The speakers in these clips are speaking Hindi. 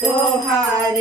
तोहार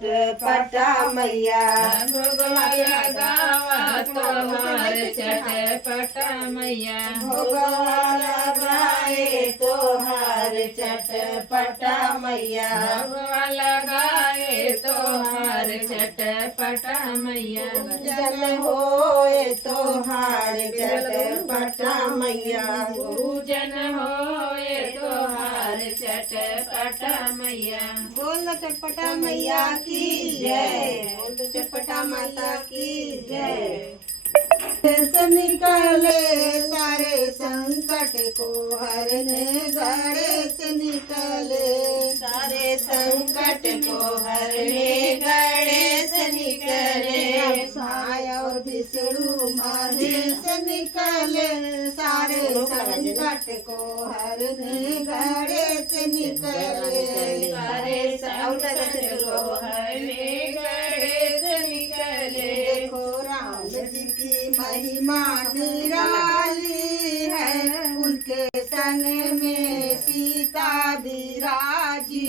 चटपटा मैया भोगवा लगावा तोहार चटपटा मैया भोगवा लगाए तोहार चटपटा मैया भोगवा लगाए तोहार चटपटा मैया जल होए तोहार चटपटा मैया पूजन होए तोहार चटपटा मैया बोल चटपटा मैया की जय बोल चटपटा माता की जय से निकले सारे संकट को हरने गणेश निकले सारे संकट को हरने गणेश निकले साय और विष्णु महेश निकले सारे संकट को हरने गणेश निकले सारे संकट को हरने गणेश निकले देखो राम जी की महिमा निराली है उनके संग में सीता विराजी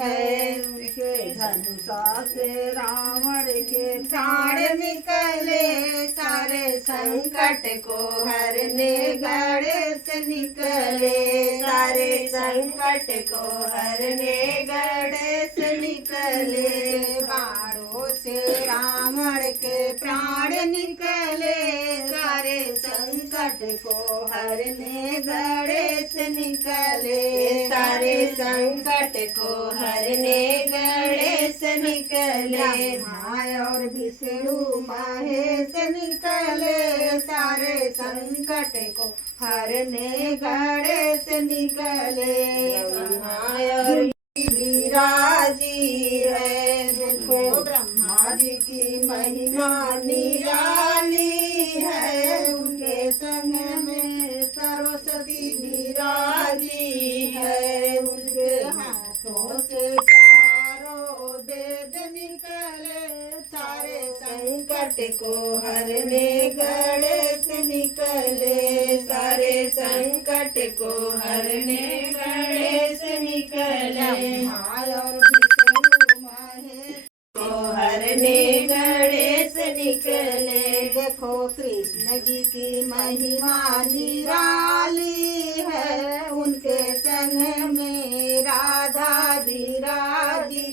है उनके धनुषा से रावण के प्राण निकले सारे संकट को हरने गणेश निकले सारे संकट को हरने गणेश निकले बाणों से रावण के प्राण निकले सारे संकट को हरने गणेश निकले सारे संकट को हरने गणेश निकले माय और विष्णु महेश निकले सारे संकट को हरने गणेश निकले माय और विराजी है देखो ब्रह्मा जी की महिमा निराली है उनके संग में सरस्वती विराजी है उनके हाथों से चारों वेद निकले सारे संकट को हरने गणेश निकले सारे संकट को हरने गणेश निकले माय और विष्णु महेश को हरने गणेश निकले देखो कृष्ण जी की महिमा निराली है उनके संग में राधा विराजी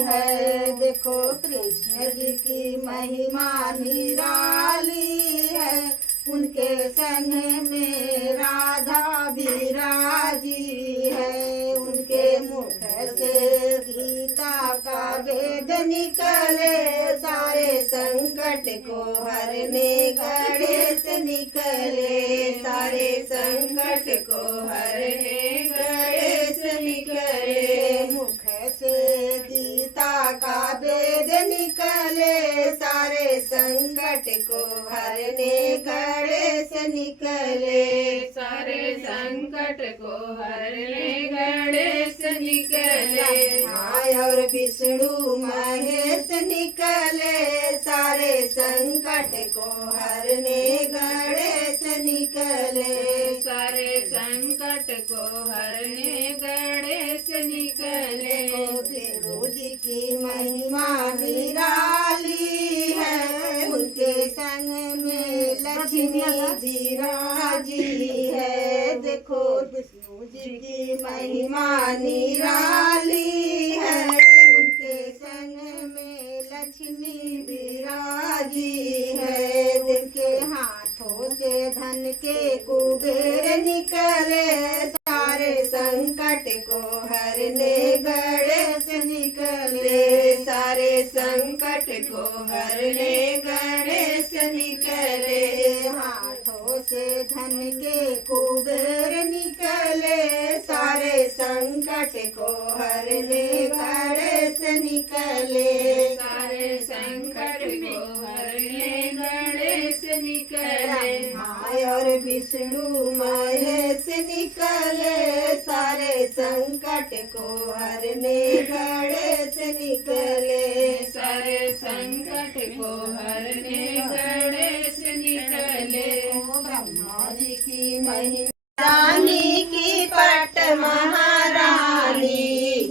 है देखो कृष्ण जी की महिमा निराली है उनके संग में राधा विराजी है उनके मुख से गीता का वेद निकले सारे संकट को हरने गणेश निकले सारे संकट को हरने गणेश निकले मुख से गीता का वेद निकले सारे संकट को हरने गणेश निकले सारे संकट को हरने गणेश निकले माय और विष्णु महेश निकले सारे संकट को हरने गणेश निकले सारे संकट को हरने गणेश निकले देवो जी की महिमा निराली है उनके संग में लक्ष्मी विराजी है देखो विष्णु जी की महिमा निराली है उनके संग में लक्ष्मी विराजी है जिनके हाथों से धन के कुबेर निकले सारे संकट को हरने गणेश निकले सारे संकट को हरने गणेश निकले हाथों से धन के कुबेर निकले सारे संकट को हरने गणेश निकले सारे संकट को हरने गणेश निकले माय और विष्णु महेश निकले सारे संकट को हरने गणेश निकले सारे संकट को हरने गणेश निकले ब्रह्मा जी की महिमा रानी की पट महारानी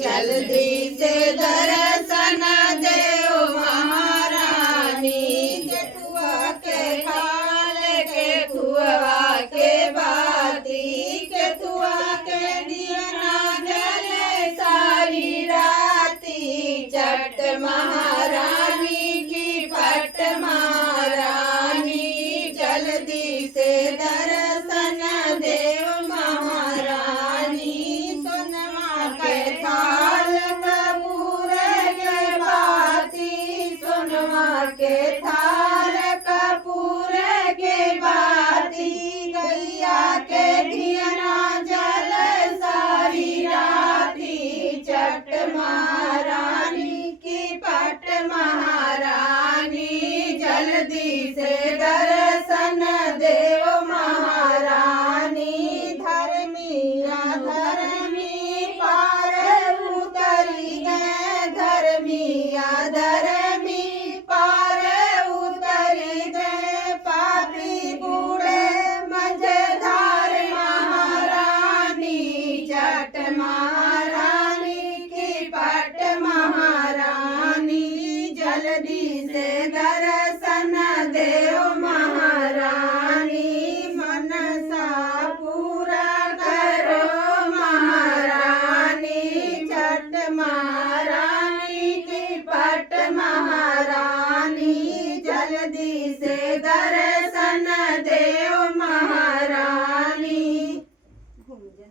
जल्दी महारानी की पट महारानी जल्दी से दर्शन देव महारानी सोनमा के थाल कपूर के बाती सोनमा के थाल कपूर के बाती गैया के घियना जल सारी राती चट महारानी की पट महारानी जल्दी से दर्शन देव महारानी धर्मिया धर्मी पार उतरी गए धर्मिया धर्मी पार उतरी गए पापी बूढ़े मझधार महारानी चट महारानी की पट महारानी जल्दी से दर्शन देव महारानी मनसा पूरा करो महारानी चट महारानी की पट महारानी जल्दी से दर्शन देव महारानी घूम जा